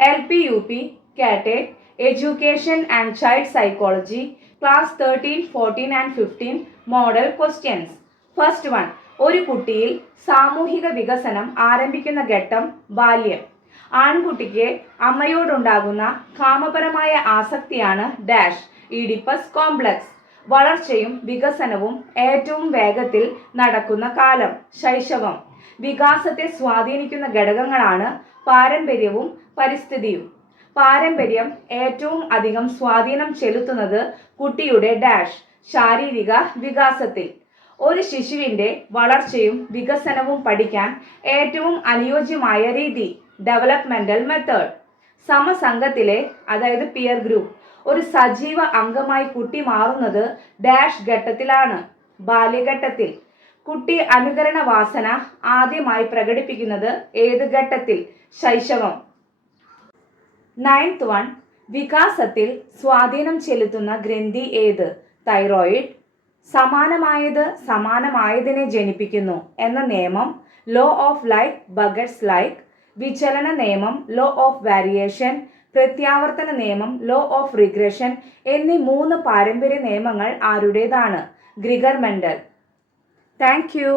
LP, UP, CATE, Education and Child Psychology, Class 13, 14 and 15 Model Questions. First one. ഒരു കുട്ടിയിൽ സാമൂഹിക വികസനം ആരംഭിക്കുന്ന ഘട്ടം ബാല്യം. ആൺകുട്ടിക്ക് അമ്മയോടുണ്ടാകുന്ന കാമപരമായ ആസക്തിയാണ് ഡാഷ് ഈഡിപ്പസ് കോംപ്ലക്സ്. വളർച്ചയും വികസനവും ഏറ്റവും വേഗത്തിൽ നടക്കുന്ന കാലം ശൈശവം. വികാസത്തെ സ്വാധീനിക്കുന്ന ഘടകങ്ങളാണ് പാരമ്പര്യവും പരിസ്ഥിതിയും. പാരമ്പര്യം ഏറ്റവും അധികം സ്വാധീനം ചെലുത്തുന്നത് കുട്ടിയുടെ ഡാഷ് ശാരീരിക വികാസത്തിൽ. ഒരു ശിശുവിൻ്റെ വളർച്ചയും വികസനവും പഠിക്കാൻ ഏറ്റവും അനുയോജ്യമായ രീതി ഡെവലപ്മെന്റൽ മെത്തേഡ്. സമസംഘത്തിലെ അതായത് പിയർ ഗ്രൂപ്പ് ഒരു സജീവ അംഗമായി കുട്ടി മാറുന്നത് ഡാഷ് ഘട്ടത്തിലാണ് ബാല്യഘട്ടത്തിൽ. കുട്ടി അനുകരണ വാസന ആദ്യമായി പ്രകടിപ്പിക്കുന്നത് ഏത് ഘട്ടത്തിൽ ശൈശവം. 9th one. വികാസത്തിൽ സ്വാധീനം ചെലുത്തുന്ന ഗ്രന്ഥി ഏത് തൈറോയിഡ്. സമാനമായത് സമാനമായതിനെ ജനിപ്പിക്കുന്നു എന്ന നിയമം ലോ ഓഫ് ലൈക്ക് ബഗറ്റ്സ് ലൈക്ക്. വിചലന നിയമം ലോ ഓഫ് വാരിയേഷൻ. പ്രത്യാവർത്തന നിയമം ലോ ഓഫ് റിഗ്രഷൻ എന്നീ 3 പാരമ്പര്യ നിയമങ്ങൾ ആരുടേതാണ് ഗ്രിഗർ മെൻഡൽ. Thank you.